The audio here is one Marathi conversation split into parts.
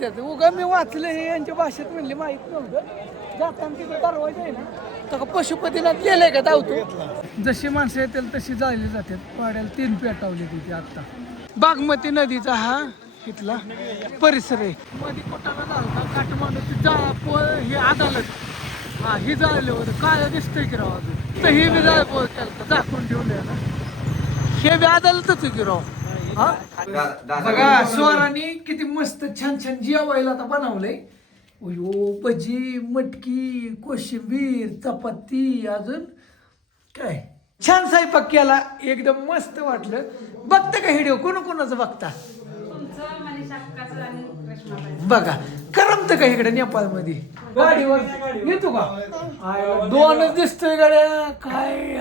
त्याचं उगा मी वाचलं हे यांच्या भाषेत म्हणले माहित नव्हतं जाताना तिथं दरवाजा आहे ना तर पशुपतीनाथ गेलंय का धावतो जशी माणसं येतील तशी जाळली जातात पाड्याला 3 पेटावली तिथे आता बागमती नदीचा हा इथला परिसर आहे मध्ये कोटाला झाला काठमांडूची हे अदालत हा ही जाळलं होतं काय दिसतंय की राव अजून तर ही बी जाळ केलं दाखवून ठेवलंय ना हे बी अदालतच आहे की राव बघा स्वरांनी किती मस्त छान छान जेवायला आता बनवलंय अयो भजी मटकी कोशिंबीर चपाती अजून काय छान स्वयंपाक केला एकदम मस्त वाटलं बघता का व्हिडिओ कोणाचं बघता बघा करमत का इकडे नेपाळ मध्ये गाडीवर येतो का दोनच दिसतोय गाड्या काय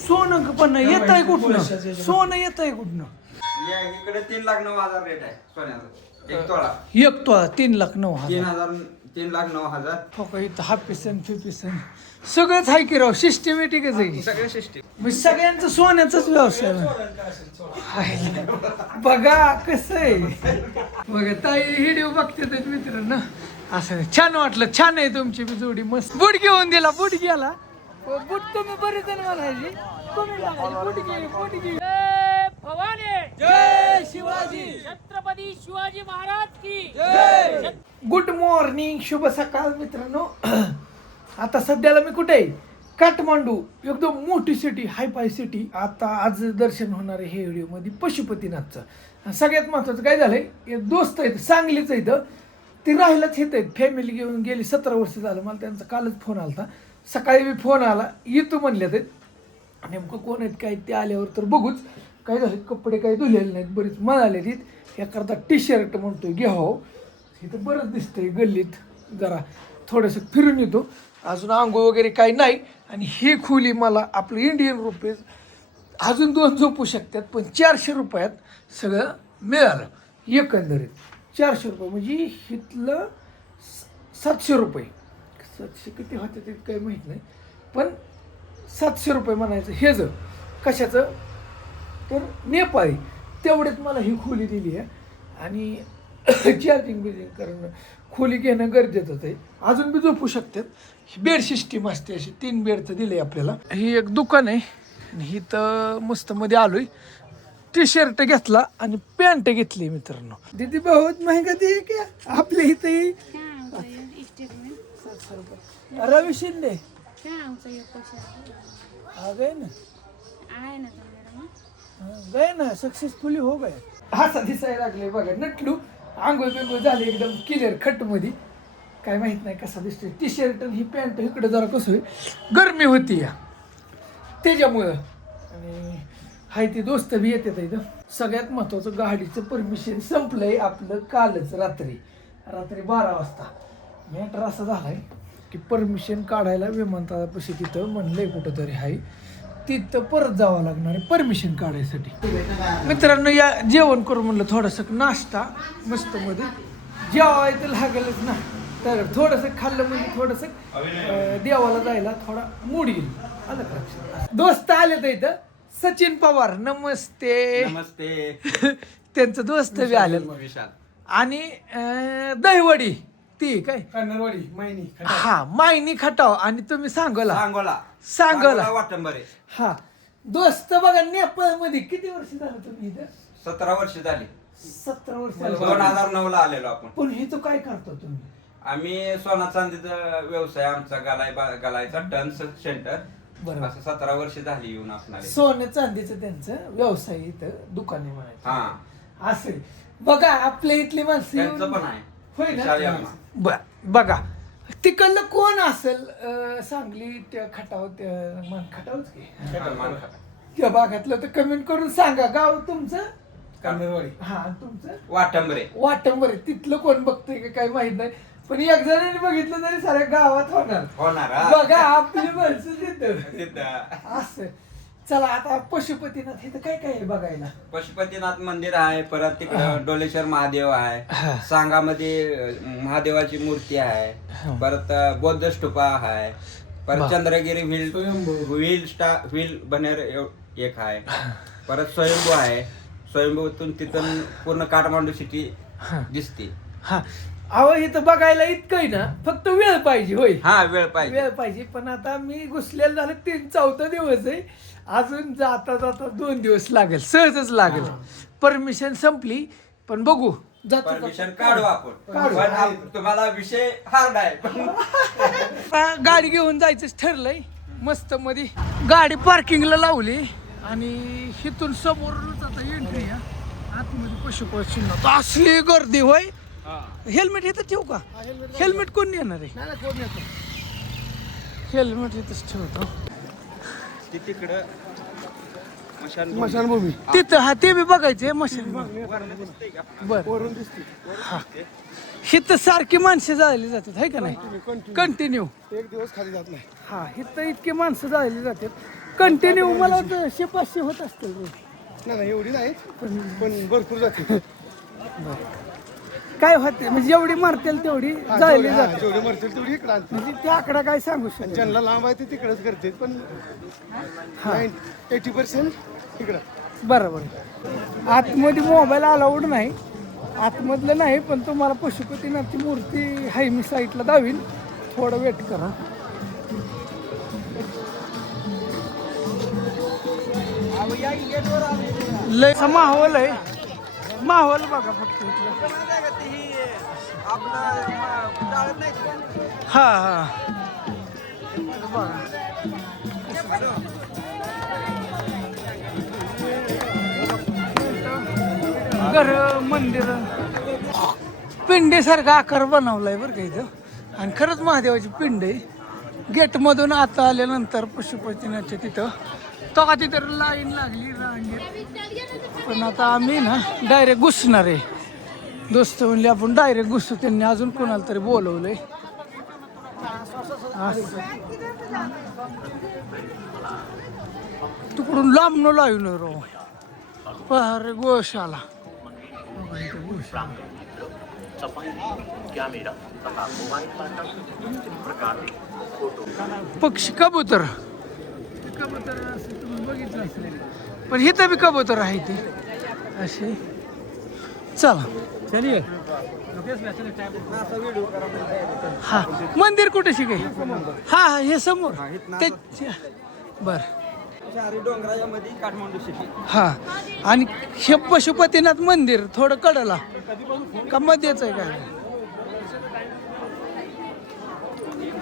सोनं पण येत आहे कुठनं सोनं येत आहे कुठनं इकडे 3,09,000 रेट आहे सोन्याचा एक तोळा 3,09,000 3,09,000 हो का इथं हा पिसन फिपिसन सगळंच आहे की राव सिस्टमॅटिकच आहे सगळे सिस्टीम म्हणजे सगळ्यांचं सोन्याचाच व्यवसाय बघा कसं आहे बघा ताई व्हिडिओ बघते मित्रांनो असं छान वाटलं छान आहे तुमची बी जोडी मस्त बुट घेऊन दिला बुट गेला बुट तुम्ही बरेच जण म्हणायची बुट घे भवानी जय शिवाजी छत्रपती शिवाजी महाराज की जय. गुड मॉर्निंग शुभ सकाळ मित्रांनो आता सध्याला मी कुठे आहे काठमांडू एकदम मोठी सिटी हायफाय सिटी आता आज दर्शन होणार आहे हे व्हिडिओमध्ये पशुपतीनाथचं सगळ्यात महत्त्वाचं काय झालंय एक दोस्त आहेत सांगलीचं इथं ती राहायलाच येत आहेत फॅमिली घेऊन गेली 17 वर्ष झालं मला त्यांचा कालच फोन आला सकाळी मी फोन आला येतो म्हणले ते नेमकं कोण आहेत काय ते आल्यावर तर बघूच काय झालं कपडे काही धुलेले नाहीत बरीच म्हणाले तिथं एखादा टी-शर्ट म्हणतोय घ्यावं इथं बरंच दिसतंय गल्लीत जरा थोडंसं फिरून येतो अजून आंघोळ वगैरे काही नाही आणि ही खोली मला आपलं इंडियन रुपीज अजून 2 झोपू शकतात पण 400 रुपयात सगळं मिळालं एकंदरीत 400 रुपये म्हणजे इथलं 700 रुपये 700 किती होते ते काही माहीत नाही पण 700 रुपये म्हणायचं हे जर कशाचं तर नेपाळी तेवढेच मला ही खोली दिली आहे आणि चार्जिंग बिजिंग करणं खोली घेणं गरजेचंच आहे अजून बी झोपू शकतात बेड सिस्टीम असते अशी 3 बेडचं दिलं आहे आपल्याला ही एक दुकान आहे ही तर मस्त मध्ये आलोय टी-शर्ट घेतला आणि पॅन्ट घेतली मित्रांनो दीदी बहुत महंगा दी क्या आपल्या इथे 700 रुपये रवी शिंदे आ गए ना गए ना सक्सेसफुली हो गए असा दिसायला लागले बघा नटलू आंघोळ बिंघोळ झाली एकदम क्लिअर खट मध्ये काय माहित नाही कसा दिसतोय टी शर्ट ही पॅन्ट इकडे जरा कसं होईल गरमी होती या त्याच्यामुळं आणि हाय ती दोस्त बी येतात इथं सगळ्यात महत्वाचं गाडीचं परमिशन संपलंय आपलं कालच रात्री 12 वाजता मॅटर असा झालाय की परमिशन काढायला विमानतळापाशी तिथं म्हणलंय कुठं तरी हाय तिथं परत जावं लागणार आहे परमिशन काढायसाठी मित्रांनो या जेवण करू म्हणलं थोडंसं नाश्ता मस्त मध्ये जेवायचं लागेलच ना तर थोडंसं खाल्लं म्हणजे थोडंसं देवाला जायला थोडा मूड येईल आलं का दोस्त आले तर इथं सचिन पवार नमस्ते नमस्ते त्यांचं दोस्त बी आले आणि दहीवडी ती काय कन्नरवाडी मायनी हा मायनी खटाव आणि तुम्ही सांगोला वाटंबरे हा दोस्त बघा नेपाळ मध्ये किती वर्ष झालं तुम्ही इथं 17 वर्ष झाली 17 वर्ष 2009 ला आलेलो आपण पण हे तो काय करता तुम्ही आम्ही सोना चांदीचा व्यवसाय आमचा गलायचा टन सेंटर बरोबर असं 17 वर्ष झाली येऊन असणार सोनं चांदीचं त्यांचं व्यवसाय इथं दुकाने म्हणायचं हा असेल बघा आपल्या इथली माणसं त्यांचं येऊन- पण आहे होय विशाल ना यामा. बघा तिकडलं कोण असेल सांगली त्या खटाव त्या मान खटावच की त्या भागातलं तर कमेंट करून सांगा गाव तुमचं कन्नरवाडी हा तुमचं वाटंबरे वाटंबर तिथलं कोण बघतंय का काही माहित नाही पण एक जणांनी बघितलं तरी साऱ्या गावात होणार हा. बघा आपली माणसं तिथं तिथं असं चला आता पशुपतीनाथ इथं काय काय आहे बघायला पशुपतीनाथ मंदिर आहे परत तिकडं डोलेश्वर महादेव आहे सांगामध्ये महादेवाची मूर्ती आहे परत बौद्ध स्तूपा आहे परत चंद्रगिरी व्हील बनेर एक आहे परत स्वयंभू आहे स्वयंभूतून तिथून पूर्ण काठमांडू सिटी हा. दिसते. हा अहो इथं बघायला इतकंही ना फक्त वेळ पाहिजे होय. हा वेळ पाहिजे. वेळ पाहिजे पण आता मी घुसलेलं झालं 3-4 दिवस आहे. अजून जाता जाता 2 दिवस लागेल, सहजच लागेल. परमिशन संपली पण बघू जातो परमिशन काढू आपण. काढू. पण तुम्हाला विषय हार्ड आहे. गाडी घेऊन जायचंच ठरलंय. मस्त मध्ये गाडी पार्किंगला लावली आणि इथून समोरच आता एंट्री आहे. आतमध्ये पशुपक्षींना असली गर्दी होय. हेल्मेट इथं ठेवू का? हेल्मेट कोण येणार आहे? हेल्मेट इथंच ठेवतो. तिकडं स्मशानभूमी तिथं हा ते बी बघायचे मशीन. बर वरून दिसते. इथं सारखी माणसं जायला जातात है का नाही? कंटिन्यू एक दिवस खाली जात नाही. हा इथं इतकी माणसं जायला जातात कंटिन्यू. मला वाटतं 100-500 होत असतील रोज. नाही एवढी नाही पण भरपूर जाते. काय होते म्हणजे जेवढी मारतील तेवढी जायला जाते. जेवढे मरतील तेवढी इकडे आणते. म्हणजे ते आकडा काय सांगू शकतो. ज्यांना लांब आहे ते तिकडेच करते पण 80% इकडं. बरोबर. आतमध्ये मोबाईल अलाउड नाही, आतमधलं नाही. पण तुम्हाला पशुपतीनाथची मूर्ती आहे मी साईडला दावीन. थोडं वेट करा. लय माहोल आहे. माहोल बघा फक्त इथलं. हा हा घर मंदिर पिंडीसारखा आकार बनवलाय बरं का इथं. आणि खरंच महादेवाची पिंड आहे. गेटमधून आता आल्यानंतर पशुपतीनाथच्या तिथं तो का तिथं लाईन लागली रांगेत. पण आता आम्ही ना डायरेक्ट घुसणार आहे. दोस्त म्हणले आपण डायरेक्ट घुसू. त्यांनी अजून कोणाला तरी बोलवलंय. तिकडून लांबनं लावून रो अरे गोशाला. पक्षी कबूतर बघितलं असेल पण इथं बी कबूतर आहे ते असे. चला चलिए. हा मंदिर कुठे शिकाय? हा हा हे समोर ते बर. डोंगरामध्ये काठमांडू सिटी. हा आणि हे पशुपतीनाथ मंदिर थोडं कडला का मध्येच आहे काय?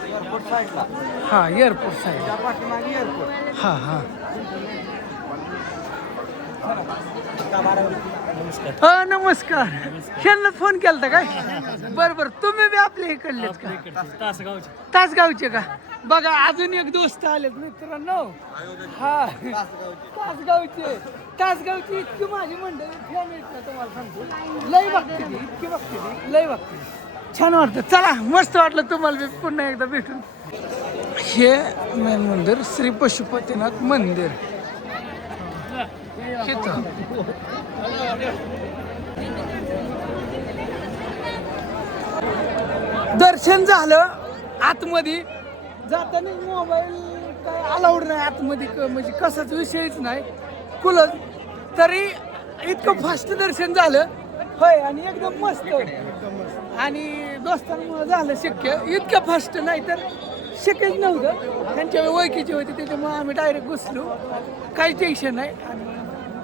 एअरपोर्ट साईडला. हा एअरपोर्ट साईड. त्या पाठीमागे एअरपोर्ट. हा हा नमस्कार. ह्यांना फोन केलता काय? बर बर. तुम्ही बी आपल्या इकडलेच का? तासगावचे का? बघा अजून एक दोस्त आलेत मित्रांनो. हा तासगावची इतकी माझी मंडळी फॅन आहेत ना तुम्हाला सांगतो. लय बघते ती, इतकी बघते ती, लय बघते. छान वाटतं. चला मस्त वाटलं तुम्हाला बी पुन्हा एकदा भेटून. हे मेन मंदिर श्री पशुपतीनाथ मंदिर. दर्शन झालं. आतमध्ये जाताना मोबाईल काय अलाउड नाही आतमध्ये. म्हणजे कसाच विषयच नाही. कुलच तरी इतकं फास्ट दर्शन झालं होय. आणि एकदम मस्त. आणि दोस्तांमुळे झालं शक्य. इतकं फास्ट नाही तर शक्यच नव्हतं. त्यांच्या ओळखीचे होते त्याच्यामुळे आम्ही डायरेक्ट घुसलो. काही टेन्शन नाही.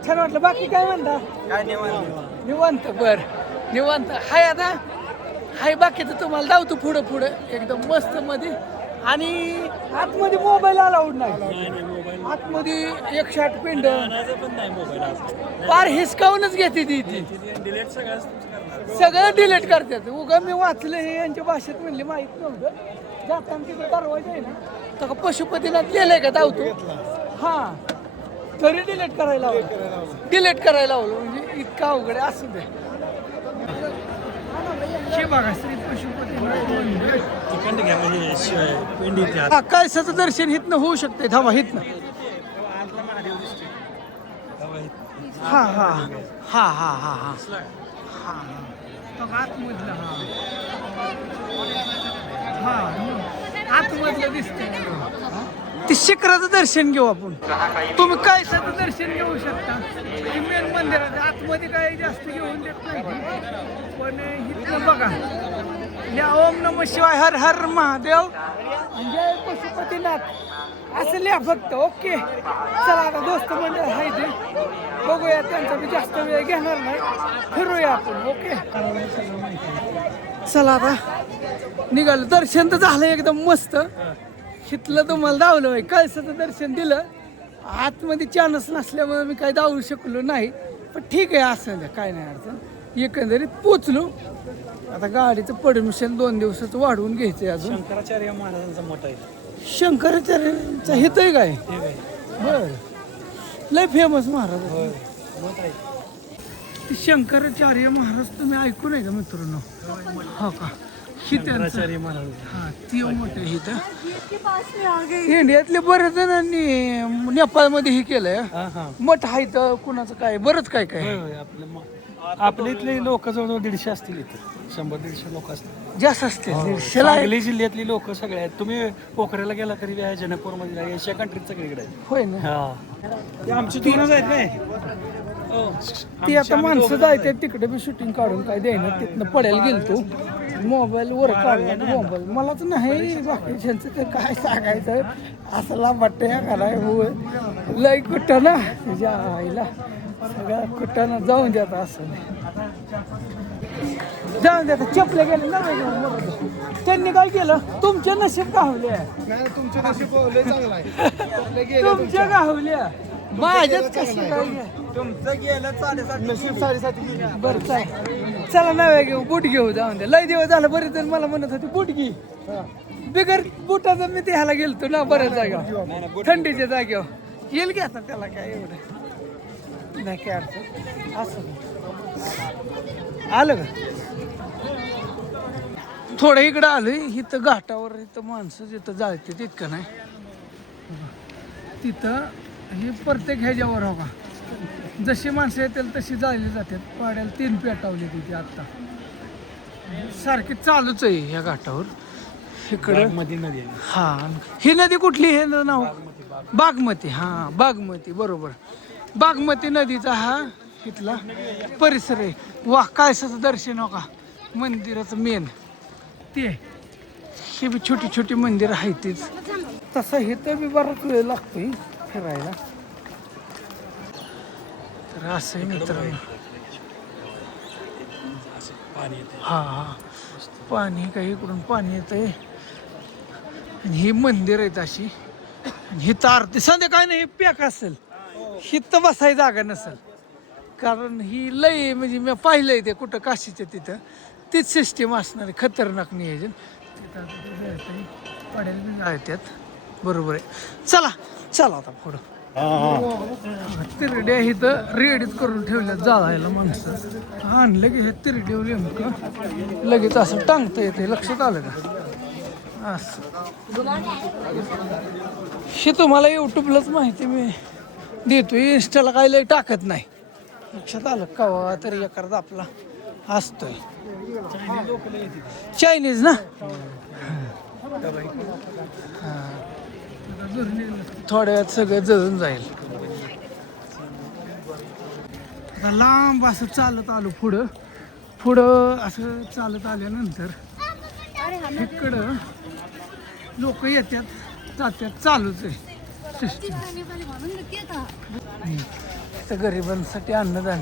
छान वाटलं. बाकी काय म्हणता? काय निवांत. निवांत. बर निवांत हाय. आता हाय बाकीचं तुम्हाला धावतो पुढं पुढं एकदम मस्त मध्ये. आणि आतमध्ये मोबाईल अलाउड नाही. आतमध्ये 108 पिंड पार हिसकावूनच घेते ती. सगळं डिलीट करतात. उगा मी वाचलं हे यांच्या भाषेत म्हणले माहित नव्हतं. जाताना तिथं दरवाजा आहे ना तर पशुपतीनाथ गेलंय का धावतो. हा तरी डिलीट करायला लावलं. म्हणजे इतका अवघड आहे. असू दे. बघा श्री पशुपतीनाथ कळसाचं दर्शन हितनं होऊ शकते. थांबा हितनं. हा हा हा हा हा हा हा आतमधलं. हा आतमधलं दिसतंय ते शिखराचं दर्शन घेऊ आपण. तुम्ही कायसाचं दर्शन घेऊ शकता. मेन मंदिराचं आतमध्ये काही जास्त घेऊन देत नाही, पण इथलं बघा. या ओम नमः शिवाय, हर हर महादेव, जय पशुपतीनाथ असं लिहा फक्त. ओके, चला आता दोस्त मंडळ आहे ते बघूया, त्यांचा बी जास्त वेळ घेणार नाही, फिरूया आपण. ओके, चला आता निघालं. दर्शन तर झालं एकदम मस्त. इथलं तुम्हाला धावलं आहे, कळसाचं दर्शन दिलं. आतमध्ये चान्स नसल्यामुळे मी काही धावू शकलो नाही, पण ठीक आहे, असं द्या, काय नाही अडचण. एकंदरीत पोचलो. आता गाडीचं परमिशन 2 दिवसाचं वाढवून घ्यायचंय अजून. शंकराचार्य महाराजांचा मठ आहे. शंकराचार्यांचा हित आहे काय? बर, लय फेमस महाराज. ते शंकराचार्य महाराज तुम्ही ऐकून आहे का मित्रांनो? हो का? शंकराचार्य महाराज. हा, ती मोठे हित इंडियातले बरेच जणांनी नेपाळमध्ये हे केलंय. मठ आहे तर कुणाचं काय बरंच काय काय. आपल्या इथले लोक जवळजवळ 150 असतील इथं. 100-150 लोक असतील, जास्त असते. सांगली जिल्ह्यातली लोक सगळे आहेत. तुम्ही पोखऱ्याला गेला तरी आहे, जनकपूर मध्ये, एशिया कंट्रीज सगळीकडे आहे. होय ना. हा, ते आमची दोनच आहेत काय. ती आता माणसं जायचे तिकडे बी शूटिंग काढून काय द्यायना. तिथनं पडायला गेलतो, मोबाईल वर काढला मोबाईल. मलाच नाही बाकीच्यांचं ते काय सांगायचं. असं लांबट्या या कराय होय लय कुठं ना तुझ्या आईला सगळ्या कुठं जाऊन द्यात. असं जाऊन द्या, चपल्या गेले ना. त्यांनी काय केलं, तुमच्या नशीब गावल्या. नाही, तुमचं नशीब लय चांगलं आहे. तुमच्या गावल्या, माझ्याच कसं काय. तुमचं गेलं 7.5 नशीब 7.5 बरं चालेल, चला नव्या घेऊ, बूट घेऊ. जाऊन द्या, लय दिवस झालं. बरेच जण मला म्हणत होते बूट घे. बिगर बुटाचं मी ते ह्याला गेलतो ना बऱ्याच जागेवर, थंडीच्या जागेवर. येईल की आता, त्याला काय एवढं नाही काय अडचण. असं आलं का? थोडं इकडं आलोय. इथं घाटावर इथं माणसं जिथं जायचे तितकं नाही. तिथं हे प्रत्येक ह्याच्यावर हो का, जशी माणसं येतील तशी जायला जातात. पाड्याला 3 पेटावली तिथे आत्ता, सारखी चालूच आहे ह्या घाटावर. इकडं मध्ये नदी आहे. हा, ही नदी कुठली? हे नाव बागमती. हा, बागमती, बरोबर. बागमती नदीचा हा इथला परिसर आहे. वाह, कायसाचं दर्शन हो का, मंदिराचं मेन ते. हे बी छोटी छोटी मंदिर आहे तीच. तसं हे तर बी बराच वेळ लागतोय फिरायला. तर असं आहे मित्रांनो. हा हा, पाणी काही इकडून पाणी येतंय. आणि ही मंदिर आहेत अशी. आणि ही आरती संध्याकाळी नाही पॅक असेल, हिथं बसायची जागा नसेल. कारण ही लय म्हणजे मी पाहिलंय ते कुठं काशीच्या तिथं तीच सिस्टीम असणार आहे. खतरनाक नियोजन. तिथं आता ते जायचंय, पडेल बी जायच्यात. बरोबर आहे. चला चला आता पुढं. तिरड्या इथं रेडीच करून ठेवल्यात जायला माणसं. आणलं की हे तिरड्यावर नेमकं लगेच असं टांगता येते. लक्षात आलं का? असं हे तुम्हाला युट्यूबलाच माहिती मी देतो, इंस्टाला काय लय टाकत नाही. लक्षात आलं का? तरी एखादा आपला असतोय. चायनीज ना. थोड्या वेळात सगळं जळून जाईल. आता लांब असं चालत आलो पुढं पुढं असं चालत आल्यानंतर इकडं लोक येतात जातात, चालूच आहे सिस्टीम. तर गरिबांसाठी अन्नदान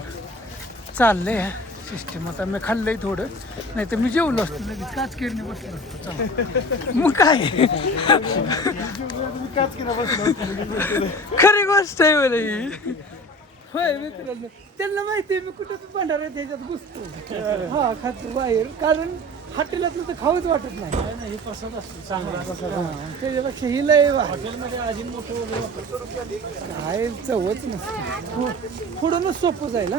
चाललंय सिस्टीम. आता मी खाल्लंय थोडं, नाही तर मी जेवलो असतो लगेच. काच किरणे बसलो असतो. मग काय खरी गोष्ट आहे मला ही. होय मित्रांनो, त्यांना माहिती आहे मी कुठं भंडारा त्याच्यात घुसतो. हा, खातो बाहेर, कारण हॉटेलातलं तर खाऊच वाटत नाही. हे पसंत असतं चांगलं. त्याच्यापेक्षा ही लय हॉटेलमध्ये अजून मोठं वगैरे काय चवच नसते. पुढूनच सोपं जाईल.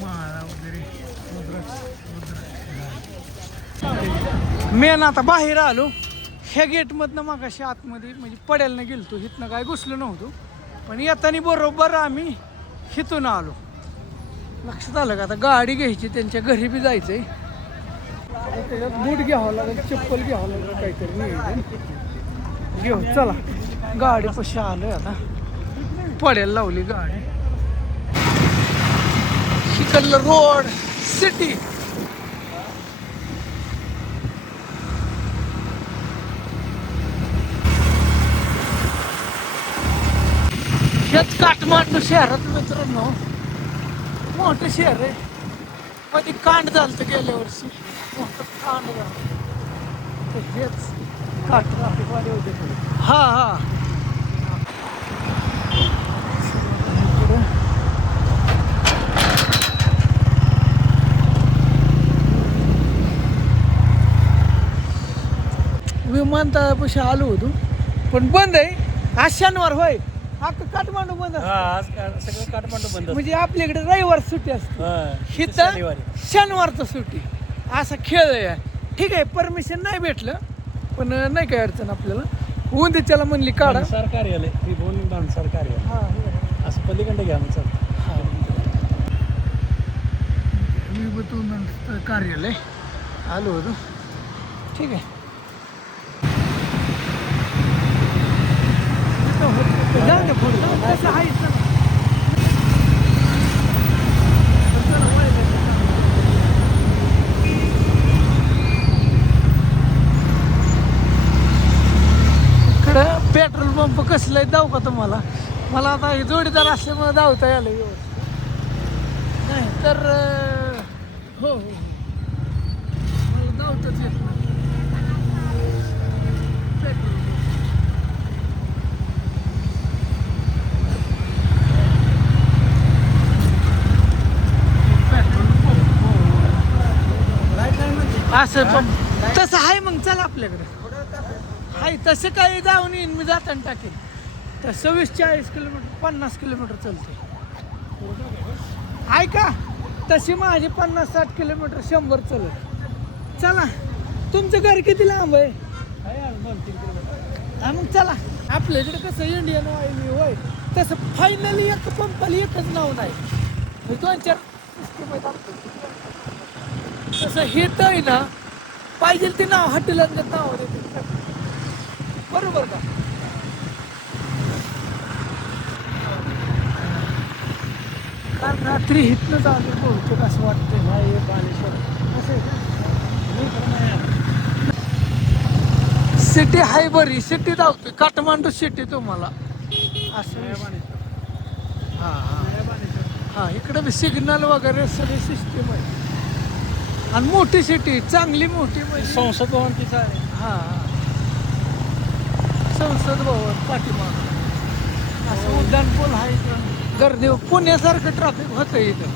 माळा वगैरे मेन आता बाहेर आलो. ह्या गेटमधनं मागाशी आतमध्ये म्हणजे पड्याला गेलतो, इथनं काय घुसलो नव्हतो. पण येताना बरोबर आम्ही हिथून आलो. लक्षात आलं का? आता गाडी घ्यायची, त्यांच्या घरी बी जायचंय. त्याच्यात बूट घ्यावं लागेल, चप्पल घ्यावं लागेल, काहीतरी नाही घेऊ. चला गाडी पशी आलोय आता, पड्याला लावली गाडी. शिकल रोड सिटी. हेच काठमांडू शहरात मित्रांनो, मोठं शहर आहे. मध्ये कांड झालं तर गेल्या वर्षी मोठं कांड झालं तर हेच काठ ट्राफिकवाले होते. हा हा विमानतळापाशी आलो होतो पण बंद आहे आज शनिवार. होय अख्खं काठमांडू बंद असतं. आज सगळं काठमांडू बंद म्हणजे आपल्याकडे रविवार सुट्टी असते, हिथं शनिवारचं सुट्टी. असा खेळ आहे. ठीक आहे, परमिशन नाही भेटलं पण नाही काय अडचण आपल्याला. उंदीच्याला म्हणली काढा कार्यालय भानसार कार्यालय. हा असं पलीकडे घ्या मग कार्यालय आलो होतो. ठीक आहे, जाऊ दे पुढे. तसं आहेच ना. इकडं पेट्रोल पंप कसलं आहे दाव का तुम्हाला? मला आता हे जोडीदार असल्यामुळे धावता यायला व्यवस्थित. नाही तर हो हो मला धावताच येत नाही. पेट्रोल असं पण तसं आहे. मग चला आपल्याकडे आहे तसं काही जाऊन येईन मी जाताना टाकेन. तर 26-40 किलोमीटर 50 किलोमीटर चालते. ऐका तशी माझी 50-60 किलोमीटर 100 चालत. चला तुमचं घर किती लांब आहे? हा मग चला. आपल्या इकडे कसं इंडियन ऑइल होय तसं फायनली एक पंपाला एकच नाव नाही, 2-4 स्कीम आहेत. तसं हिट आहे ना, पाहिजे ते नाव हॉटेलांचं नाव देते. बरोबर का? कारण रात्री हितनं झालं बहुतेक असं वाटतंय. नाही बालेश्वर असं आहे का? सिटी हाय बरी सिटी धावतोय काठमांडू सिटी तुम्हाला असं. हा हा हा इकडे बी सिग्नल वगैरे सगळी सिस्टीम आहे आणि मोठी सिटी चांगली मोठी म्हणजे संसद भवन तिचं आहे. हा संसद भवन पाठीमाग असं उड्डाणपूल आहे इकडं. गर्दी पुण्यासारखं ट्रॅफिक होतं इथं.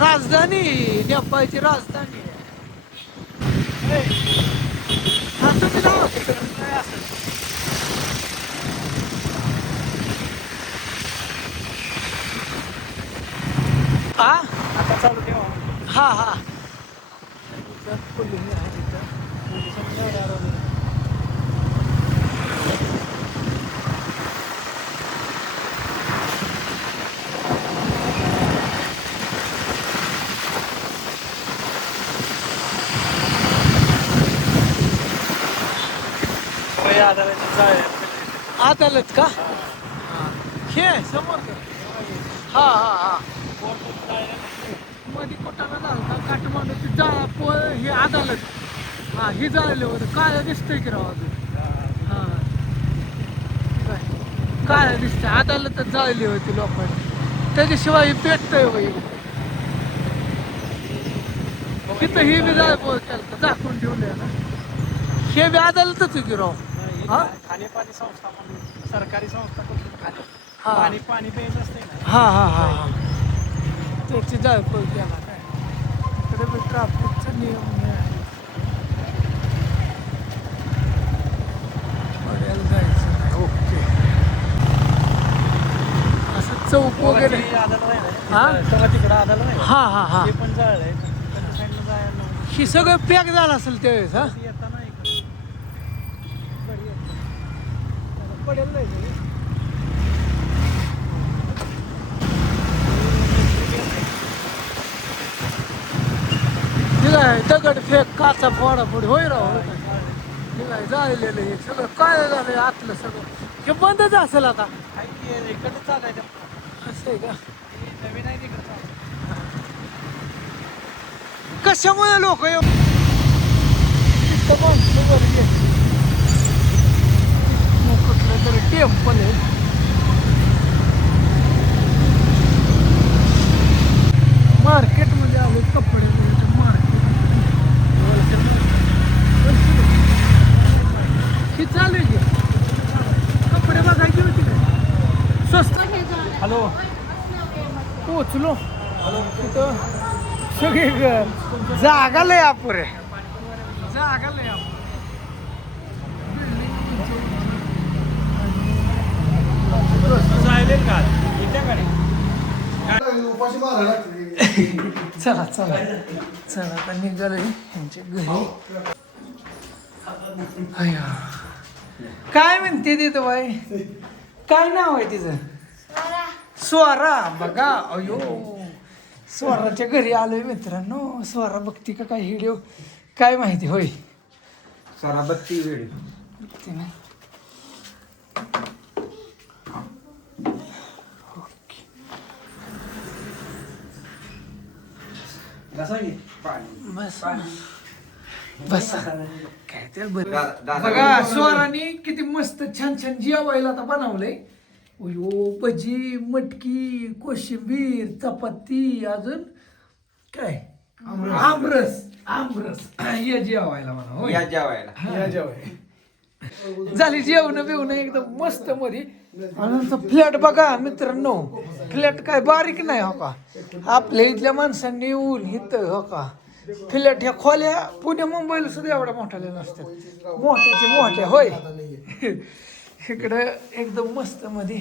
राजधानी नेपाळची राजधानी आहे. हा तुम्ही जाऊ तिकडं काय असेल. हा आता चालू ठेवा. हा हा अदालत का? हे समोर का? हा हा हा मध्ये कोटाला झालं काठमांडूची हे अदालत. हा ही जाळले होते काय दिसतंय की राव अजून. हा काय दिसतंय अदालतच जाळली होती लोकांनी. त्याच्याशिवाय पेटतंय बाई तिथं. ही बी जाळ केलं झाकून ठेवले ना. हे बी अदालतच आहे की राव. हा खाणेपाणी संस्था म्हणून सरकारी संस्था कुठली हा पाणी प्यायचं असते ना. हा हा हा हा त्याची जाळपोळ केला काय. इकडे बी ट्राफिकचा नियम हे आहे. पड्याला जायचं नाही. ओके असं चौक वगैरे. हा तिकडं आदाला नाही. हा हा हा ते पण जाळलंय त्याच्या साईडला जायला ही सगळं पॅक झालं असेल त्यावेळेस. हा येताना पडेल नाही काय दगड फेक काचा फोडाफोडी होय राव हे काय जाळलेलं हे सगळं काय झालंय आतलं सगळं हे बंदच असेल आता इकडे चालायचं असं आहे का नवीन आहे तिकडे कशामुळे लोक कुठलं तरी टेम्पल आहे मार्केटमध्ये आलो कपडे मार्केट ही चालू आहे की कपडे बघायची होती काय स्वस्त हॅलो पोचलो तिथं सगळी जागा लय अपुरे जागा लय अपुरे सायलेंट का इथे गाडी उपाशी मारायला लागते. चला चला चला आता निघालोय यांच्या घरी अय्या. काय म्हणते तिथं बाई काय नाव आहे तिचं स्वरा बघा अयो स्वराच्या घरी आलोय मित्रांनो स्वरा बघती का काय व्हिडिओ काय माहिती होय सराबत्ती वेळ बघते नाही ओके. बस बस काय तर बरं बघा स्वराने किती मस्त छान छान जेवायला आता बनवलंय अयो भजी मटकी कोशिंबीर चपाती अजून काय आमरस आमरस ये जेवायला म्हणा होय. या जेवायला या जेवाय झाली जेवण बिवणं एकदम मस्त मध्ये आणि फ्लॅट बघा मित्रांनो फ्लॅट काय बारीक नाही हो का आपल्या इथल्या माणसांनी येऊन इथं हो का फ्लॅट ह्या खोल्या पुणे मुंबईला सुद्धा एवढ्या मोठ्याल्या नसतात मोठ्याचे मोठ्या होय इकडं एकदम मस्त मध्ये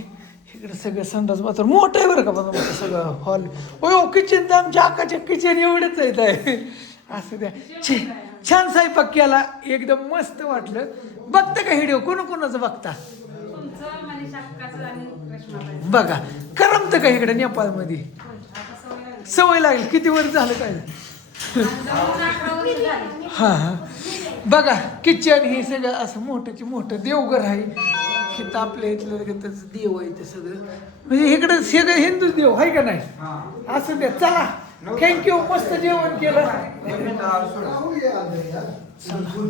इकडं सगळं संडास बाथरूम मोठं आहे बरं का बघा सगळं हॉल हो किचन तर आमच्या आकाच्या किचन एवढंच आहे असं द्या छान स्वयंपाक केला एकदम मस्त वाटलं बघता का व्हिडिओ कोणाचं बघता बघा करमतं का इकडे नेपाळमध्ये सवय लागली किती वर्ष झालं काय हा हा बघा किचन हे सगळं असं मोठंची मोठं देवघर आहे इथं आपल्या इथलं त्याचं देव आहे ते सगळं म्हणजे इकडं सगळं हिंदूच देव आहे का नाही असं द्या चला थँक्यू मस्त जेवण केलं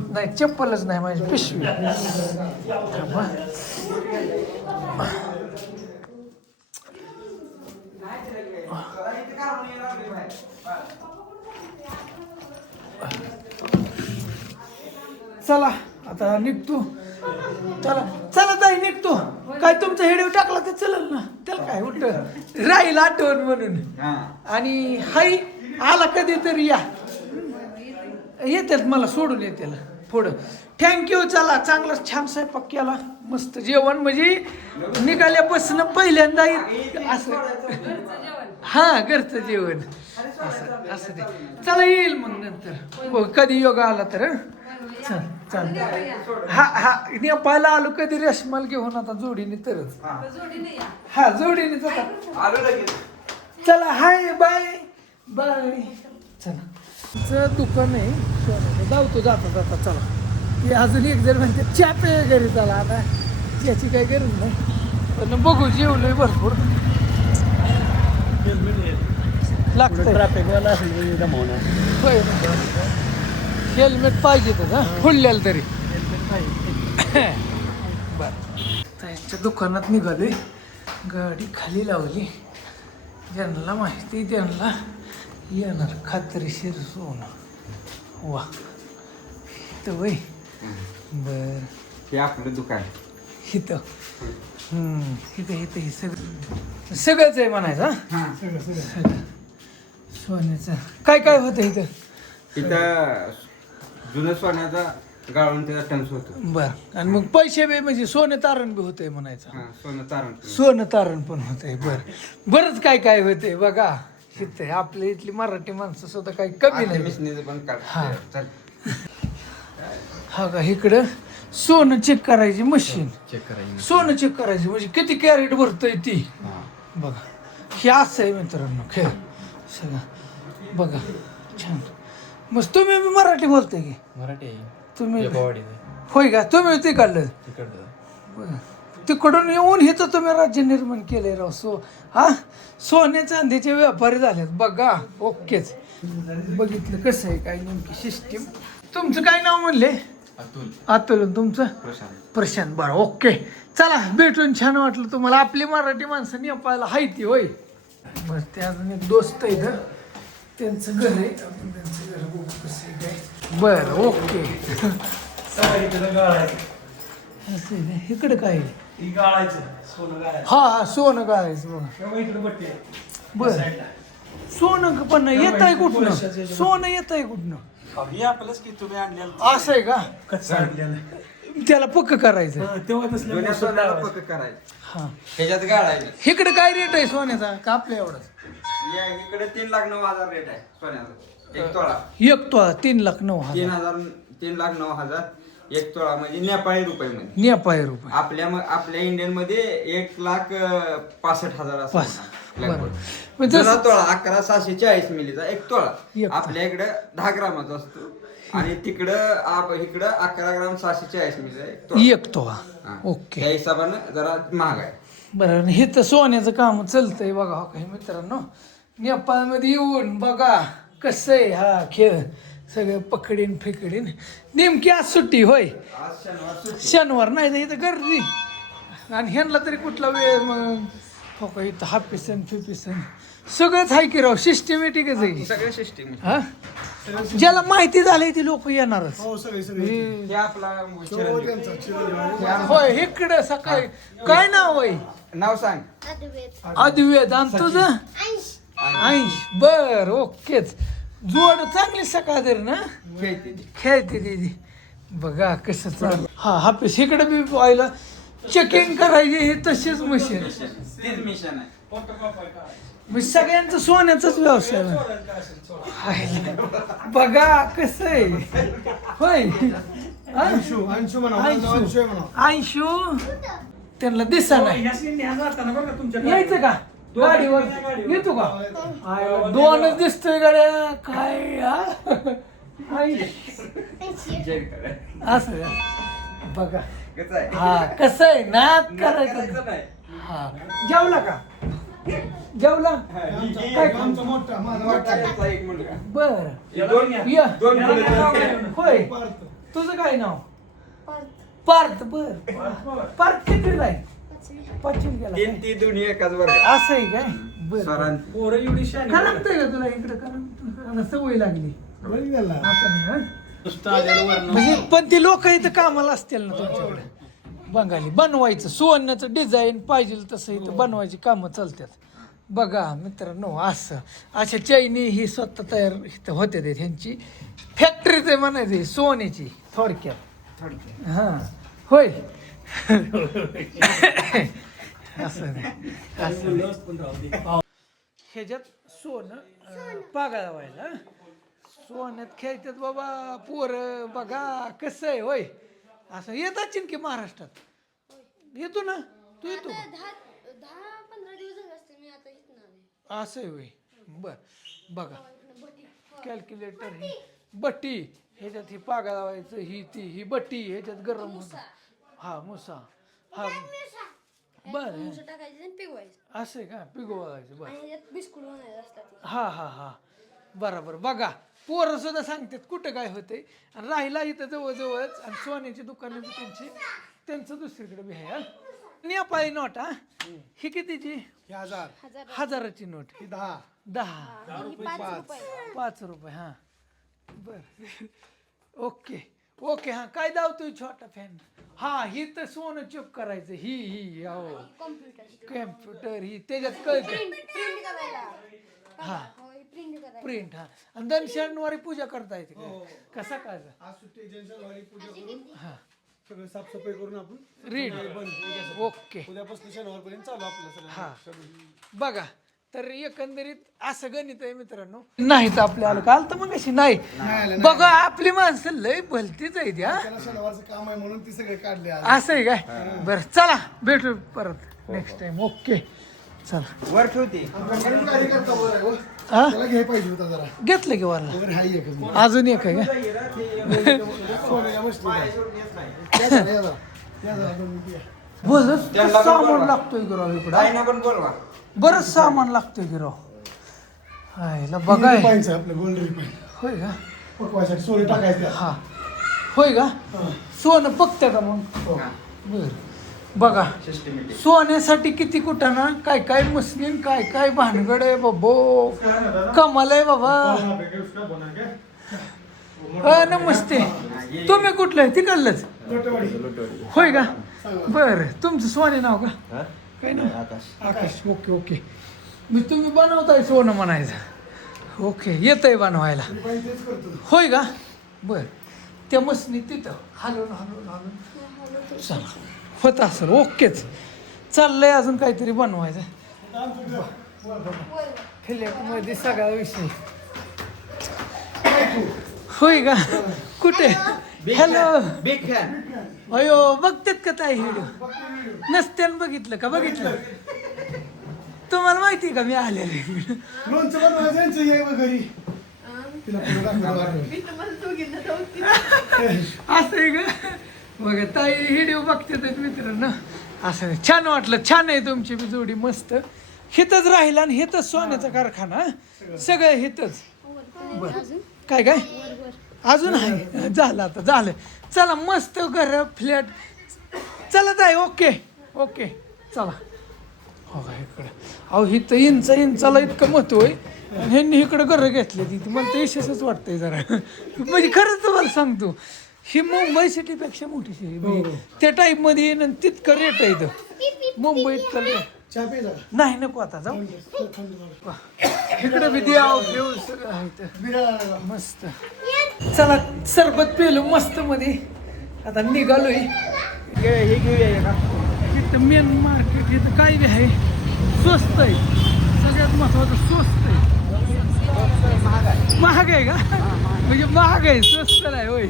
नाही चप्पलच नाही माझी पिशवी थांबा. चला आता निघतो चला चला ताई निघतो काय तुमचा हेडिओ टाकला तर चलल ना त्याला काय उलट राहील आठवण म्हणून आणि हाय आला कधी तरी या येतात मला सोडून येतील पुढं थँक्यू चला चांगला छान स्वयंपाक केला मस्त जेवण म्हणजे निघाल्यापासून पहिल्यांदा असं हा घरचं जेवण असं असं ते चला येईल मग नंतर कधी योगा आला तर चल चल हा हा नेपाळला आलो कधी रेशमाल घेऊन आता जोडीने तरच हा जोडीनेच आता चला हाय बाय बाय चला दुकान आहे सोन्याचं जाऊतो जाता जाता चला ते अजून एक जण म्हणते चहा पे घरी चला आता त्याची काही गरज नाही पण बघू जेवलोय भरपूर लागतं ट्रॅफिकवाला असेल होय हेल्मेट पाहिजे तर हा फुडल्याला तरी बर त्यांच्या दुकानात निघालोय गाडी खाली लावली ज्यांना माहिती त्यांना येणार खात्रीशीर सोनं वा इथं वय बर हे आपलं दुकान इथं इथं इथं हे सगळंच आहे म्हणायचं हा सगळं सोन्याचं काय काय होतं इथं इथं जुनं सोन्याचा गाळून त्याचा टन्स होतो बर आणि मग पैसे बी म्हणजे सोनं तारण बी होतंय म्हणायचं सोनं तारण सोनं तारण पण होतंय बर बरंच काय काय होतंय बघा इथे आपल्या इथली मराठी माणसं सुद्धा काही कमी नाही मिशनीचं पण हा. चल हा का इकडं सोनं चेक करायची मशीन चेक करायचं सोनं चेक करायची म्हणजे किती कॅरेट भरतंय ती बघा हे असं आहे मित्रांनो खेळ सगळं बघा छान मग तुम्ही बी मराठी बोलताय की मराठी तुम्ही आहे होय का तुम्ही तिकडलं तिकडचं बरं. तिकडून येऊन हे तर तुम्ही राज्य निर्माण केले राव हा सोने चांदीचे व्यापारी झालेत बघा ओकेच बघितलं कसं आहे काय नेमकी सिस्टीम तुमचं काय नाव म्हणले अतुल तुमचं प्रशांत बरं ओके चला भेटून छान वाटलं तुम्हाला आपली मराठी माणसं नेपाळला हाय ती होय बरं ते अजून एक दोस्त आहे इथं त्यांचं घर आहे आपण त्यांचं घर बघू कसं आहे काय बरं ओके असं आहे का? इकडे काय आहे? हा हा सोनं गाळायचं बघा बरं सोनं पण येत आहे कुठनं सोनं येत आहे कुठनं आपलंच की तुम्ही आणलेलं असं आहे का त्याला पक्क करायचं जुन्या सोन्याला पक्क करायचं हा ह्याच्यात गाळायचं. इकडे काय रेट आहे सोन्याचा का आपल्या एवढाच या इकडे 3,09,000 रेट आहे सोन्याचा 1 तोळा. एक तो 3,09,000 3,09,000 1 तोळा म्हणजे नेपाळी रुपयामध्ये. नेपाळी रुपये आपल्या इंडियन मध्ये 1,65,000 असं पाच. होणार लगभग. बरं. म्हणजे जुना तोळा 11,640 मिलीचा 1 तोळा. एक. आपल्या इकडे 10 ग्रामाचा असतो आणि तिकडं इकडं 11 ग्राम 640 मिलीचा 1 तोळा. एक तो हा. ओके त्या हिशोबानं जरा महाग आहे. बरं हे तर सोन्याचं काम चालतंय बघा हो काही मित्रांनो नेपाळमध्ये येऊन बघा कसं आहे हा खेळ सगळं पकडीन फेकडीन नेमकी आज सुट्टी होय आज शनिवार सुट्टी. शनिवार नाही तर इथं गर्दी आणि ह्यांना तरी कुठला वेळ मग हो का इथं हापिसन फिपिसन सगळंच आहे की राव सिस्टमॅटिकच आहे सगळे सिस्टीम हा ज्याला माहिती झाली ती लोक येणारच हो सगळे सगळे हे आपला चिरंजीव. त्यांचा चिरंजीव होय इकडं सकाळी काय नाव होय नाव सांग. अद्वैत आणि तुझं ऐंश बर ओकेच जोड चांगली सकाळ तर ना खेळते ती. खेळते दीदी बघा कसं चालू हा हापीस इकडे बी व्हायला चेकिंग करायची हे तशीच मशीन तीच मिशन आहे. मग सगळ्यांचं सोन्याचाच व्यवसाय आहे. बघा कसं आहे होय हा? अंशू अंशू म्हणा अंशू. अंशू आहे म्हणा ऐंशू त्यांना दिसा नाही यायचं का गाडीवर येतो का आय, दोनच दिसतोय गाड्या काय हा? असं का? बघा कसं आहे? हा कसं आहे नाद करायचं करायचं नाही. हा जेवला का जेवला काय आमचा मोठा माझा मोठा वाटायचा एक मुलगा. बर दोन या दोन मुलं. होय तुझं काय नाव पार्थ बर पार्थ किती आहे पश्चिम गेला काय? ती दोन्ही एकाच वर्गात. असं आहे काय बर सरांची. करमतंय का तुला इकडे कारण सवय लागली बरी गेला आता नाही हा? म्हणजे पण ती लोक इथं कामाला असतील ना तुमच्याकडे बंगाली बनवायचं सुवर्णाचं डिझाईन पाहिजे तसं इथं बनवायची कामं चालतात बघा मित्रांनो असं अशा चैनी ही स्वतः तयार इथं होते ते ह्यांची फॅक्टरीच आहे म्हणायची सोन्याची थोडक्यात हां होय असं नाही असं ह्याच्यात सोनं पागाळा व्हायला सोन्यात खेळतात बाबा पोर बघा कसं आहे होय असं येतात की महाराष्ट्रात येतो ना तू येतो का? 10-15 दिवस झाले असते मी आता इथं आले. असं आहे होय बर बघा कॅल्क्युलेटर ही बट्टी ह्याच्यात ही पागा लावायचं ही बट्टी ह्याच्यात गरम होतं हा मुसा हा बर मुसं टाकायचं आणि पिगवायचं असं आहे का पिगवायचं बर आणि ह्याच्यात बिस्कुट बनायचे असतात. हा हा हा बरोबर बघा पोरं सुद्धा सांगतात कुठं काय होतंय आणि राहिला इथं जवळजवळच आणि सोन्याची दुकानं बी त्यांचं दुसरीकडे बी आहे हा. नेपाळी नोट हा ही कितीची हे 1000 हजाराची नोट ही 10 10 ही 5 रुपये. 5 रुपये हा बर ओके ओके हा काय दावतोय छोटा फॅन हा ही तर सोनं चेक करायचं ही हो कॉम्प्युटर कॅम्प्युटर ही त्याच्यात कळतं प्रिंट करायला हा होय प्रिंट करायला प्रिंट हा आणि दर शनिवारी पूजा करता येते का कसा काय आज सुट्टी जनशनवारी पूजा करून हा सगळं साफसफाई करून आपण रीड ओके उद्यापासून शनिवारपर्यंत चालू आपलं हा सगळं बघा तर एकंदरीत असं गणित आहे मित्रांनो नाही तर आपल्याला काल तर मग अशी नाही बघा आपली माणसं लय भलतीच आहे त्या त्याला शनिवारचं काम आहे म्हणून ती सगळे काढले आज असं आहे काय बरं चला भेटू परत नेक्स्ट टाइम ओके चला वर ठेवते कार्यकर्ता वर आहे हो. हा त्याला घ्याय पाहिजे होता जरा घेतलं की वाला वर हाय एक मग. अजून एक आहे का सोनं या मस्त आहे. या जरा, या जरा. या जरा, दोन मिनिटं या. बरंच त्यांना पण सामान बोलवा. लागतोय की राव इकडं ताईंना पण बोलवा. बरंच सामान लागतोय की राव हायला बघाय रिफाईनचं आहे आपलं गोल्ड रिफाईन होय का पकवायसाठी सोनं टाकायचं त्यात. हा होय का सोनं पकतं का मग हो. बर बघा सिस्टमॅटिक. सोन्यासाठी किती कुटाणा काय काय मशीन काय काय भानगड आहे बाबो कमाल आहे बाबा नमस्ते तुम्ही कुठलं आहे तिकडलंच लोटेवाडी. होय का बर तुमचं सोने नाव का काय नाव आकाश ओके ओके मी तुम्ही बनवताय सोनं म्हणायचं ओके येतंय बनवायला रिफाईन तेच करतो. होय का बर त्या मशनी तिथं हलवून हलवून हलवून चला होत असेल ओकेच चाललंय अजून काहीतरी बनवायचं मध्ये सगळा विषय होय का कुठे हॅलो बिग फॅन. अयो बघतात का ताई व्हिडिओ नसत्यानं बघितलं का बघितलं तुम्हाला माहिती आहे का मी आलेले लोणचं बनवायचं यांचं ये बघ घरी. तिला पुढं दाखवायला असं आहे का बघा ताई व्हिडिओ बघतात मित्रांनो असं आहे. छान वाटलं छान आहे तुमची बी जोडी मस्त हिथंच राहिला आणि हिथंच सोन्याचा कारखाना सगळं हिथंच बरं काय काय अजून आहे झालं आता झालं चला मस्त घर फ्लॅट चला ताई ओके ओके चला हो का इकडं अहो इथं इंचाला इतकं महत्व आहे आणि ह्यांनी इकडं घरं घेतली ती मला तर यशस्च वाटतंय जरा म्हणजे खरंच तुम्हाला सांगतो ही मुंबई सिटीपेक्षा मोठी सिटी त्या टाईपमध्ये येईन आणि तितकं रेट आहे इथं मुंबईत तर चहा प्यायचा का? नाही नको आता जाऊ थंड झालं. इकडं बी द्याव घेऊ सगळं आहे इथं. बिरा मस्त चला सरबत पेलो मस्त मध्ये आता निघालोय हे घेऊया का इथं मेन मार्केट इथं काय बी आहे स्वस्त आहे सगळ्यात महत्वाचं स्वस्त आहे महाग आहे का म्हणजे महाग आहे स्वस्त नाही होय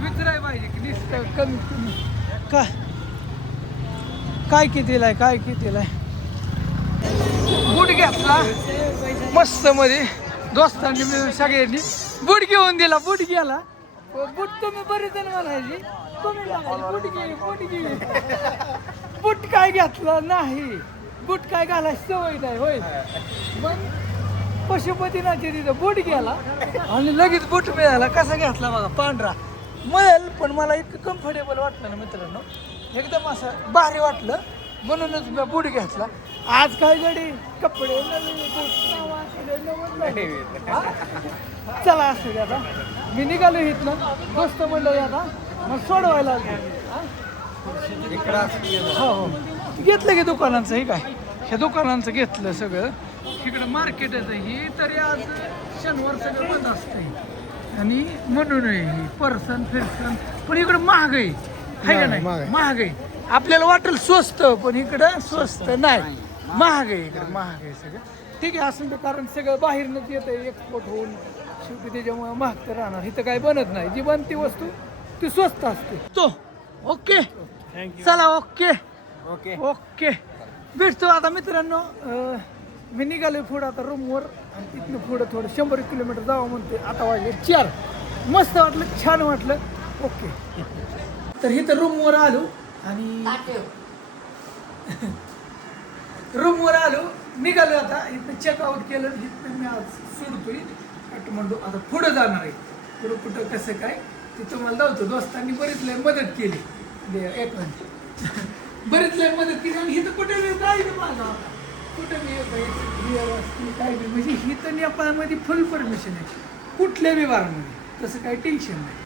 विचाराय पाहिजे की नुसतं कमी कमी काय कितीला आहे काय कितीला आहे बूट घेतला मस्त मध्ये दोस्तांनी मिळून सगळ्यांनी बूट घेऊन दिला बूट गेला बूट तुम्ही बरेच जण म्हणायची तुम्ही म्हणायची बूट घे बूट काय घेतलं नाही बूट काय घालायची सवय नाही होय पण पशुपतीनाची तिथं बूट गेला आणि लगेच बूट मिळाला कसा घेतला बघा पांढरा मिळेल पण मला इतकं कम्फर्टेबल वाटलं ना मित्रांनो एकदम असं भारी वाटलं म्हणूनच मी बूट घेतला आज काय गडी कपडे नवीन चला असू दे आता मी निघालो इथनं दोस्त म्हणलं आता मग सोडवायला हो हो घेतलं की दुकानांचं हे काय ह्या दुकानांचं घेतलं सगळं इकडं मार्केटच आहे ही तरी आज शनिवार सगळं बंद असतंय आणि म्हणून ही पर्सन फिरसन पण इकडं महाग आहे का नाही महाग आहे आपल्याला वाटेल स्वस्त पण इकडं स्वस्त नाही महाग आहे इकडं महाग आहे सगळं ठीक आहे असं ते कारण सगळं बाहेरनंच येतं एक्सपोर्ट होऊन शेवटी त्याच्यामुळे महाग तर राहणार इथं काही बनत नाही जी बनती वस्तू ती स्वस्त असते तो ओके चला ओके ओके ओके भेटतो आता मित्रांनो मी निघालोय पुढं आता रूमवर आणि तिथनं पुढं थोडं 100 किलोमीटर जावं म्हणते आता वाजले 4 मस्त वाटलं छान वाटलं ओके तर इथं रूमवर आलो आणि रूमवर आलो निघालो आता इथं चेकआउट केलं इथनं मी आज सोडतोय काठमांडू आता पुढं जाणार आहे पुढं कुठं कसं काय ते तुम्हाला जाऊतो दोस्तांनी बरीच लय मदत केली एक मिनिट बरीच लय मदत केली आणि इथं कुठे काय नाही माझा कुठं बी काय बी म्हणजे इथं नेपाळमध्ये फुल परमिशन आहे कुठल्या बी बारमध्ये तसं काही टेन्शन नाही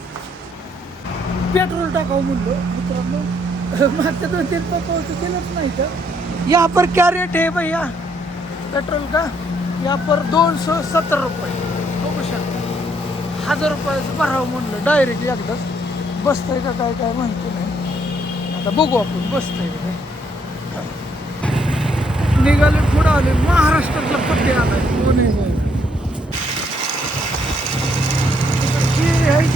पेट्रोल टाकावं म्हणलं मित्रांनो मागच्या 2-3 पंप केलंच नाही तर यहाँ पर क्या रेट है भैया पेट्रोल का यहाँ पर 270 रुपये बघू शकता 1000 रुपयाचं भरावं म्हणलं डायरेक्ट एकदाच बसतंय का काय काय माहिती नाही आता बघू आपण बसतंय का काय निघाले पुढं आले महाराष्ट्रातला पट्टे आला पुणे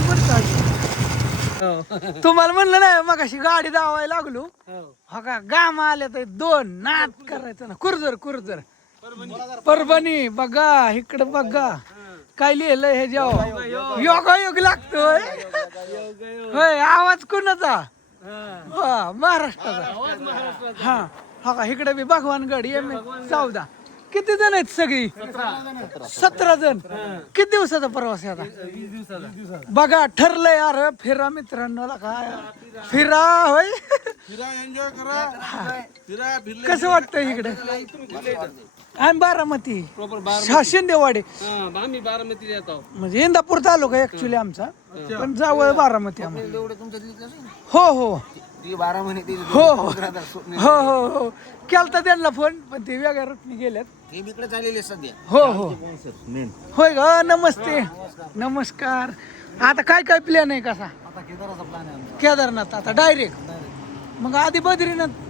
बरं का तुम्हाला म्हणलं नाही मग अशी गाडी धावायला लागलो हो का गाम आले तर 2 नाद करायचं ना कुर्जर परभणी बघा इकडं बघा काय लिहिलं हे जेव्हा योगायोग लागतोय होय आवाज कोणाचा हा महाराष्ट्राचा हा हा का इकडे बी भगवानगड MH14 किती जण आहेत सगळी 17 जण किती दिवसाचा प्रवास आहे आता बघा ठरलंय यार फिरा मित्रांनो काय फिरा होय एन्जॉय करा कसं वाटतं इकडे आम्ही बारामती शिंदेवाडी आम्ही बारामती येतो म्हणजे इंदापूर तालुका ऍक्च्युली आमचा पण जवळ बारामती आम्हाला हो हो बारा महिने हो हो हो हो हो केलता त्यांना फोन पण ते वेगळ्या रूटने गेल्यात ते इकडे चाललेले सध्या हो हो होय ग नमस्ते नमस्कार आता काय काय प्लॅन आहे कसा आता केदाराचा प्लॅन आहे आमचा केदारनाथ आता डायरेक्ट मग आधी बद्रीनाथ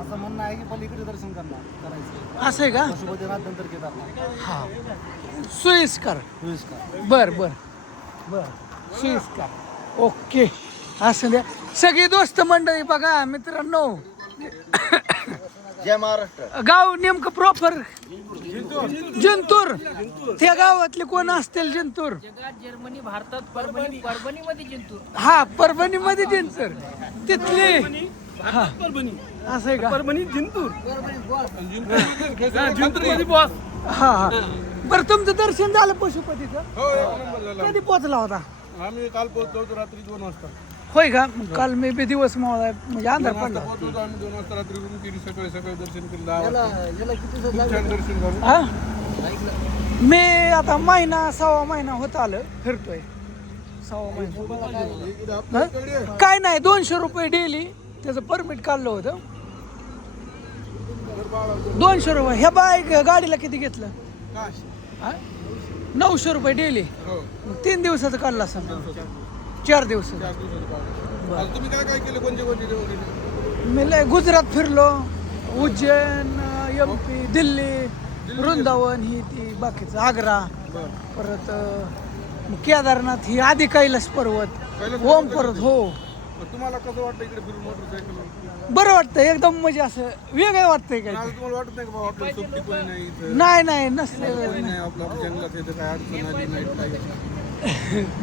असं म्हणणं आहे की पलीकडे दर्शन करायचं असं आहे का पशुपतीनाथ नंतर केदारनाथ हा सोयीस्कर बर बर बर सोयीस्कर ओके असं द्या सगळी दोस्त मंडळी बघा मित्रांनो जय महाराष्ट्र गाव नेमकं प्रॉपर जिंतूर त्या गावातले कोण असतील जिंतूर जगात जर्मनी भारतात परभणीमध्ये जिंतूर हा परभणी मध्ये जिंतूर तिथली हा असं आहे का परभणी जिंतूर जिंतूर बॉस हा हा बरं तुमचं दर्शन झालं पशुपतीचं कधी पोहोचला होता आम्ही काल पोहोचलो होतो रात्री 2 वाजता होय का मग काल मी बी दिवस मावळा म्हणजे अंधार पडला पोहोचलो आम्ही 2 वाजता रात्री रूम केली सकाळी दर्शन केलं 10 वाजता छान दर्शन झालं हा मी आता महिना 6 महिना होत आलं फिरतोय 6 महिना हा? काय नाही 200 रुपये डेली त्याचं परमिट काढलं होतं 200 रुपये ह्या बाईक गाडीला किती घेतलं हा? 900 रुपये डेली मग 3 दिवसाचं काढलं असं 4 दिवसाचं तुम्ही काय काय केलं कोणते देऊन गेले मी लय गुजरात फिरलो उज्जैन MP दिल्ली वृंदावन ही ती बाकीचं आग्रा परत मग केदारनाथ ही आधी कैलास पर्वत ओम पर्वत हो तुम्हाला कसं वाटतं इकडे फिरून मोटरसायकल बरं वाटतं एकदम म्हणजे असं वेगळं वाटतंय काय आज तुम्हाला वाटत नाही का बाबा आपल्याला सोबती कोणी नाही इथं नाही नाही नसले नाही आपलं जंगलात येतं काय अडचण आली नाही काही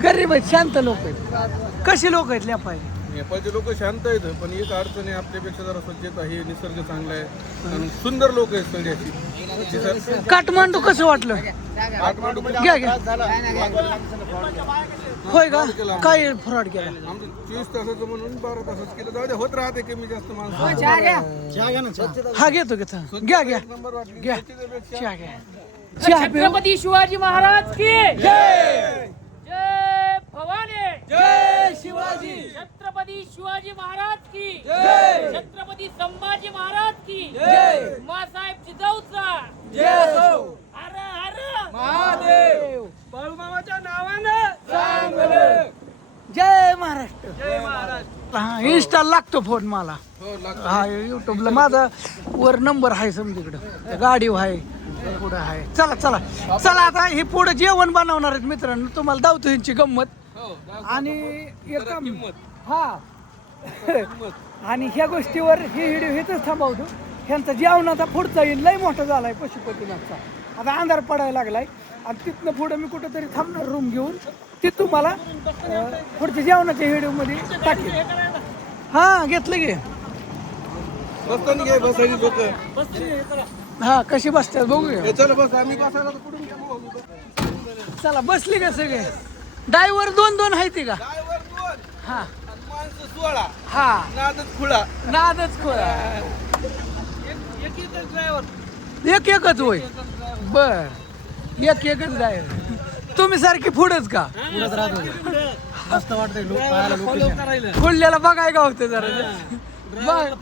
गरीब आहेत शांत लोक आहेत कसे लोक आहेत लेपाय नेपाळचे लोक शांत आहेत पण एक अडचण आहे आपल्यापेक्षा जरा स्वच्छता आहे निसर्ग चांगला आहे आणि सुंदर लोक आहेत सगळ्याची काठमांडू कसं वाटलं घ्या घ्या होय का काय फ्रॉड केला आमचं 24 तासाचं म्हणून 12 तासाचं केलं जाऊ दे होत राहते कमी जास्त माणसं हा घेतो घेतो घ्या घ्या नंबर वाटली घ्या चहा घ्या चहा पिऊ छत्रपती शिवाजी महाराज की जय जय भवानी जय शिवाजी छत्रपती शिवाजी महाराज की जय छत्रपती संभाजी महाराज की जय मासाहेब जिजाऊचा जय हो हर हर महादेव बाळूमामाच्या नावानं जय महाराष्ट्र हा इंस्टा लागतो फोन मला हा युट्यूबला माझा वर नंबर आहे समजीकडं गाडी आहे पुढं आहे चला चला चला आता हे पुढे जेवण बनवणार आहेत मित्रांनो तुम्हाला दावतो ह्यांची गंमत आणि एक काम हा आणि ह्या गोष्टीवर हे व्हिडिओ हेच थांबवतो ह्यांचा जेवणाचा पुढचा येईल लय मोठा झालाय पशुपतीनाथचा आता अंधार पडायला लागलाय आणि तिथनं पुढं मी कुठंतरी थांबणार रूम घेऊन ते तुम्हाला पुढच्या जेवणाच्या व्हिडिओमध्ये टाकेल हा घेतलं घे बसताना घे बसायची लोक हा कशी बसतात बघूया चला बस आम्ही बसायला तर पुढून घ्या चला बसली का सगळे ड्रायव्हर 2-2 आहे ती का हा माणसं 16 हा नादच खुळा नादच खोळा एक एकच होय बर एक एकच ड्रायव्हर तुम्ही सारखी पुढंच का मस्त वाटतंय लोक खुडल्याला बघाय का होतं जरा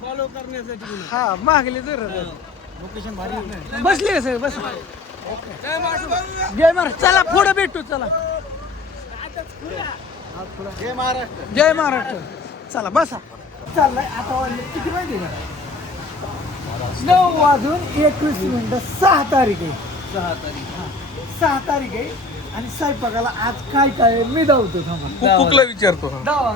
फॉलो करण्यासाठी हा मागले जरा लोकेशन भारी बसले का सगळे बस जय महाराज चला पुढे भेटू चला जय महाराष्ट्र जय महाराष्ट्र चला बसा चाललाय आता वाजले किती माहिती का 9:21 6 तारीख आहे 6 तारीख आहे आणि स्वयंपाकाला आज काय काय आहे मी धावतो थांबा कुकला विचारतो हा. धावा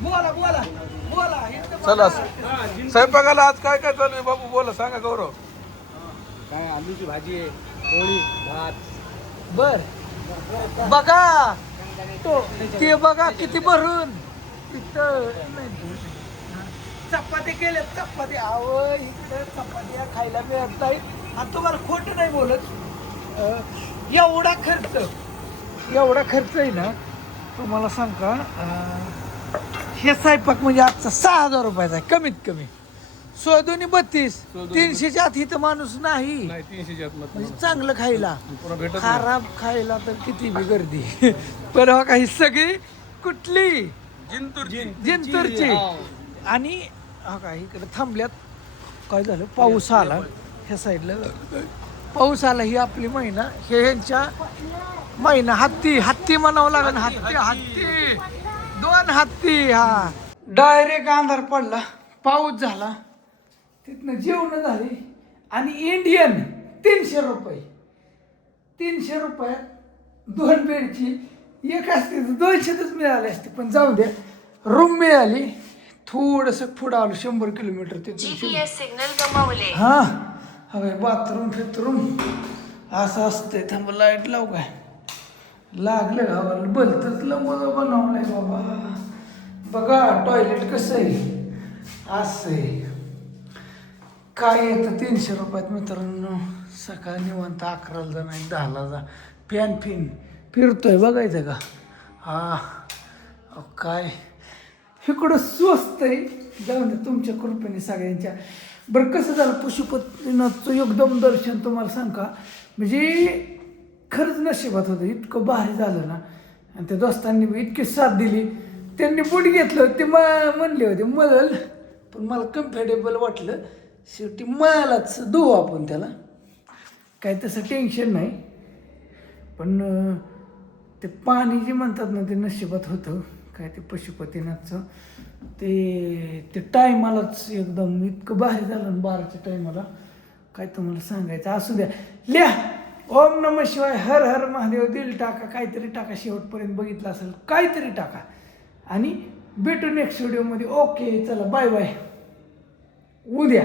बोला बोला बोला इथं चला बघा. स्वयंपाकाला आज काय काय चालू आहे बाबू बोला सांगा गौरव. काय आलूची भाजी आहे, पोळी, भात. बर बघा तो ते बघा किती भरून तिथं चपाती केल्या चपाती आव इकडे चपात्या खायला मिळत नाही आणि तुम्हाला खोटं नाही बोलत एवढा खर्च आहे ना तुम्हाला सांग का हे स्वयंपाक म्हणजे आजचा 6,000 रुपयाचा आहे कमीत कमी. 16-32 300च्या आत इथं माणूस नाही नाही 300च्या आतमध्ये म्हणजे चांगलं खायला पुन्हा भेटत नाही. खराब खायला तर किती बी गर्दी पण हो काही सगळी कुठली जिंतूरची आणि हा काय इकडे थांबल्यात काय झालं पाऊस आला ह्या साईडला पाऊस आला ही आपली महिना हे ह्यांच्या महिना हत्ती म्हणावं लागेल हत्ती 2 हत्ती हा डायरेक्ट अंधार पडला पाऊस झाला तिथनं जेवण झाली आणि इंडियन 300 रुपये 300 रुपयात 2 बेडची एक असते 200तच मिळाली असते पण जाऊ द्या रूम मिळाली थोडंसं पुढं आलो 100 किलोमीटर तिथून सिग्नल गमावले. हा हवे बाथरूम फिथरूम असं असतंय थांब लाईट लावू काय लागलं गावाला भलतंच लंबं बनवलंय बाबा बघा टॉयलेट कसं आहे असं आहे काय येतं 300 रुपयात मित्रांनो सकाळी निवांत 11ला जा नाही 10ला जा फॅन फिरतोय बघायचं का हा अहो, काय इकडं स्वस्त आहे जाऊन दे तुमच्या कृपेने सगळ्यांच्या बरं कसं झालं पशुपतीनाथचं एकदम दर्शन तुम्हाला सांग का म्हणजे खरंच नशिबात होतं इतकं भारी झालं ना आणि त्या दोस्तांनी बी इतकी साथ दिली त्यांनी बूट घेतलं ते म्हणले होते मळल पण मला कम्फर्टेबल वाटलं शेवटी मळालाच देऊ आपण त्याला काय तसं टेन्शन नाही पण ते पाणी जे म्हणतात ना ते नशिबात होतं काय ते पशुपतीनाथचं ते टायमालाच एकदम इतकं भारी झालं ना 12च्या टायमाला काय तुम्हाला सांगायचं असू द्या लिहा ओम नमः शिवाय हर हर महादेव दिल टाका काहीतरी टाका शेवटपर्यंत बघितलं असेल काहीतरी टाका आणि भेटू नेक्स्ट व्हिडिओमध्ये ओके चला बाय बाय उद्या